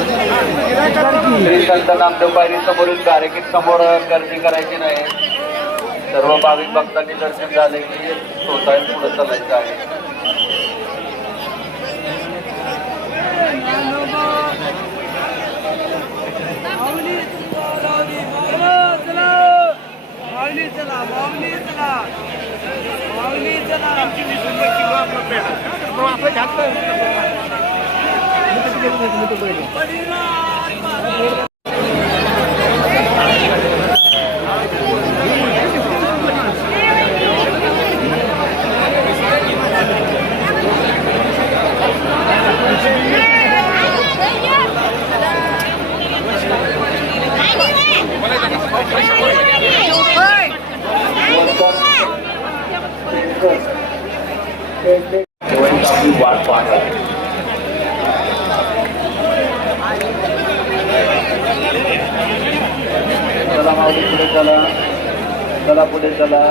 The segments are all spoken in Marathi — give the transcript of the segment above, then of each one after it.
श्री संत नामदेव पायरी समोरील कार्यकीत समोर गर्दी करायची नाही. सर्व भाविक भक्तांनी दर्शन झाले की स्वतः पुढे चालायचं आहे. माऊली चला माऊली चला माऊली चला आपली वाट पाहत आहे चला पुढे चला. चला पुढे चला.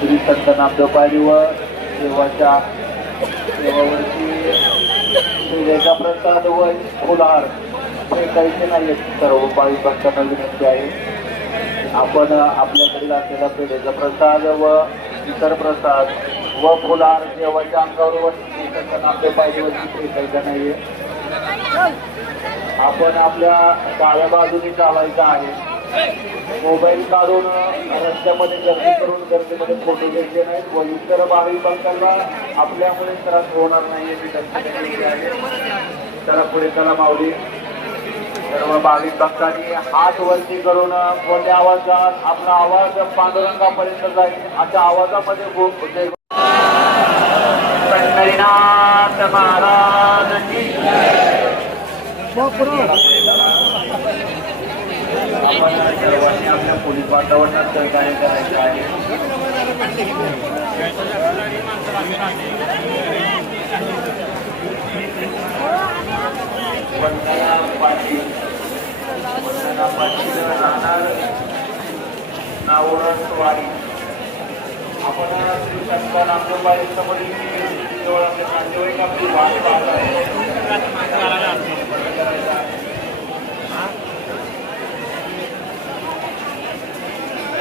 श्री संत नामदेव पायरी व देवाच्या देवावरती पूजेचा प्रसाद व फुलहार फेकायचे नाही सर्व बाई भक्तांना विनंती आहे. आपण आपल्याकडे असलेला पेढेचा प्रसाद व इतर प्रसाद व फुलहार देवाच्या अंगावर संत नामदेव पायरीवरती नाहीये. आपण आपल्या डाव्या बाजूने चालायचं आहे. मोबाईल काढून रस्त्यामध्ये गर्दी करून गर्दीमध्ये फोटो घ्यायचे नाहीत. व इतर भावी भक्तांना आपल्यामुळे त्रास होणार नाही याची दक्षता आहे. चला पुढे चला माऊली. सर्व भाविक भक्तांनी हात वरती करून मोठ्या आवाजात आपला आवाज पांडुरंगापर्यंत जाईल. अशा आवाजामध्ये गो- जय पंढरीनाथ महाराज की आपण सर्वांनी आपल्या पोलीस वातावरणात सहकार्य करायचं आहे वंदना पाटील वंदना पाटील राहणार नावरसवाडी आपण श्री संत नामदेवबाई जवळ आपले नातेवाईक आपली वाट पाहत आहे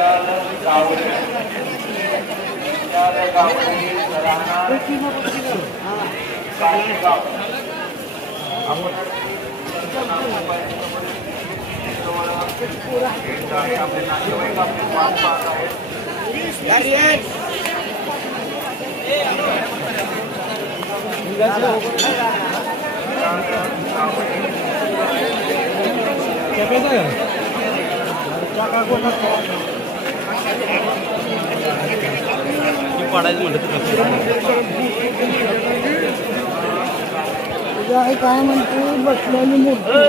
गावडे त्या गावडे राहणार काशीगाव आपण पाहत आहेत काय म्हणतो? बसलेली मूर्ती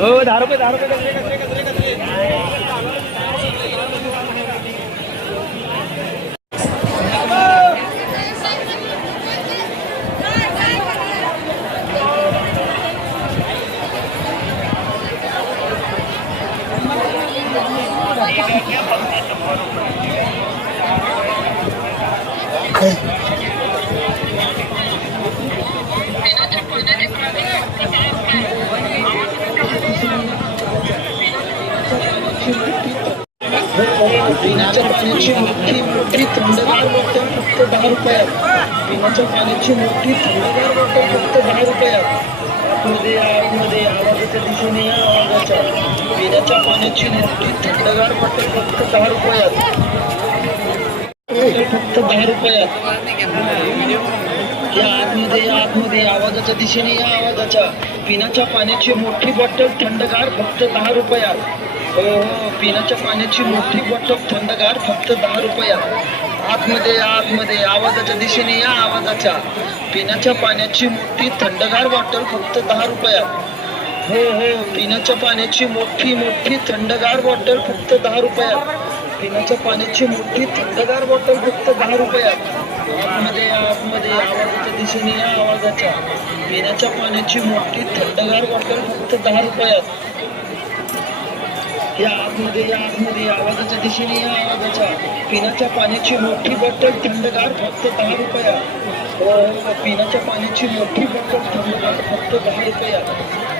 हो दहा रुपये दहा रुपये पिण्याच्या पाण्याची मोठी मोठी थंडगार बॉटल फक्त दहा रुपयात पिण्याच्या पाण्याची मोठी थंडगार बॉटल फक्त दहा रुपयात आतमध्ये आतमध्ये आवाजाच्या दिशेने या आवाजाच्या पिण्याच्या पाण्याची मोठी थंडगार बॉटल फक्त दहा रुपयात. फक्त दहा रुपयात या आतमध्ये या आतमध्ये आवाजाच्या दिशेने या आवाजाच्या. पिण्याच्या पाण्याची मोठी बॉटल थंडगार फक्त दहा रुपयात हो हो पिण्याच्या पाण्याची मोठी बॉटल थंडगार फक्त दहा रुपयात आतमध्ये या आतमध्ये आवाजाच्या दिशेने या आवाजाच्या. पिण्याच्या पाण्याची मोठी थंडगार बॉटल फक्त दहा रुपयात हो हो पिण्याच्या पाण्याची मोठी मोठी थंडगार बॉटल फक्त दहा रुपयात पिण्याच्या पाण्याची मोठी थंडगार बॉटल फक्त दहा रुपयात आतमध्ये या, आतमध्ये आवाजाच्या दिशेने या आवाजाच्या. पिण्याच्या पाण्याची मोठी थंडगार बॉटल फक्त दहा रुपयात या आतमध्ये या आतमध्ये आवाजाच्या दिशेने या आवाजाच्या. पिण्याच्या पाण्याची मोठी बॉटल थंडगार फक्त दहा रुपयात हो, हो, हो, पिण्याच्या पाण्याची मोठी बॉटल थंडगार फक्त दहा रुपयात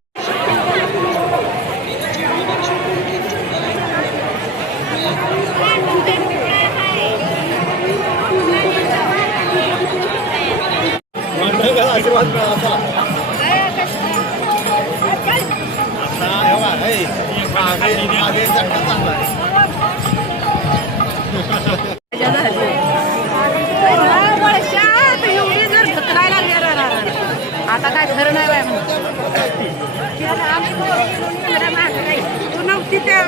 वर्षात एवढी जर ढकलायला आता काय खरं नाही बाय तू नव्हती त्या